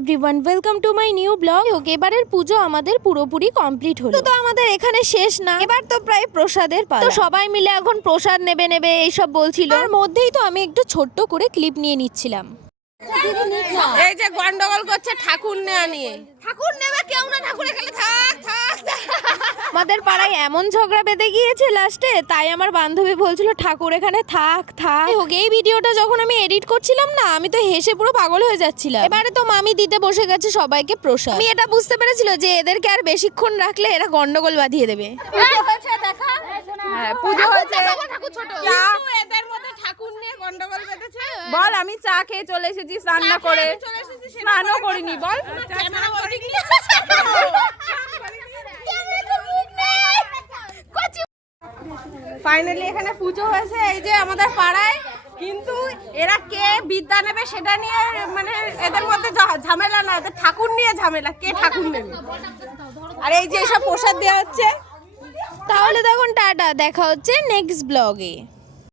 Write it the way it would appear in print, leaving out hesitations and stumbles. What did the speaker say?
Everyone, welcome to my new blog. এবারের পুজো আমাদের পুরোপুরি কমপ্লিট হলো। তো আমাদের এখানে শেষ না, এবার তো প্রায় প্রসাদের পালা। তো সবাই মিলে এখন প্রসাদ নেবে এইসব বলছিল। আর মধ্যেই তো আমি একটু ছোট্ট করে ক্লিপ নিয়ে নিচ্ছিলাম। এই যে গন্ডগোল করছে ঠাকুর নেওয়া নিয়ে। ঠাকুর নেবে কেউ না, ঠাকুর এখানে থাক থাক। আমাদের পাড়ায় এমন ঝগড়া বেঁধে গিয়েছে লাস্টে, তাই আমার বান্ধবী বলছিল ঠাকুর এখানে থাক থাক। এই ভিডিওটা যখন আমি এডিট করছিলাম না, আমি তো হেসে পুরো পাগল হয়ে যাচ্ছিলাম। এবারে তো মামি দিতে বসে গেছে সবাইকে প্রসাদ। আমি এটা বুঝতে পেরেছিল যে এদেরকে আর বেশিক্ষণ রাখলে এরা গন্ডগোল বাঁধিয়ে দেবে। হ্যাঁ, পুজো হয়েছে। এদের মধ্যে ঠাকুর নিয়ে গন্ডগোল বেঁধেছে। বল, আমি চা খেয়ে চলে এসেছি, স্নান না করে। স্নানও করিনি। বল, ফাইনালি এখানে পুজো হয়েছে এই যে আমাদের পাড়ায়। কিন্তু এরা কে বিদ্যা নেবে সেটা নিয়ে, মানে এদের মধ্যে ঝামেলা না, এদের ঠাকুর নিয়ে ঝামেলা, কে ঠাকুর নেবে। আর এই যে এসব প্রসাদ দেওয়া হচ্ছে। তাহলে তখন টাটা, দেখা হচ্ছে নেক্সট ব্লগে।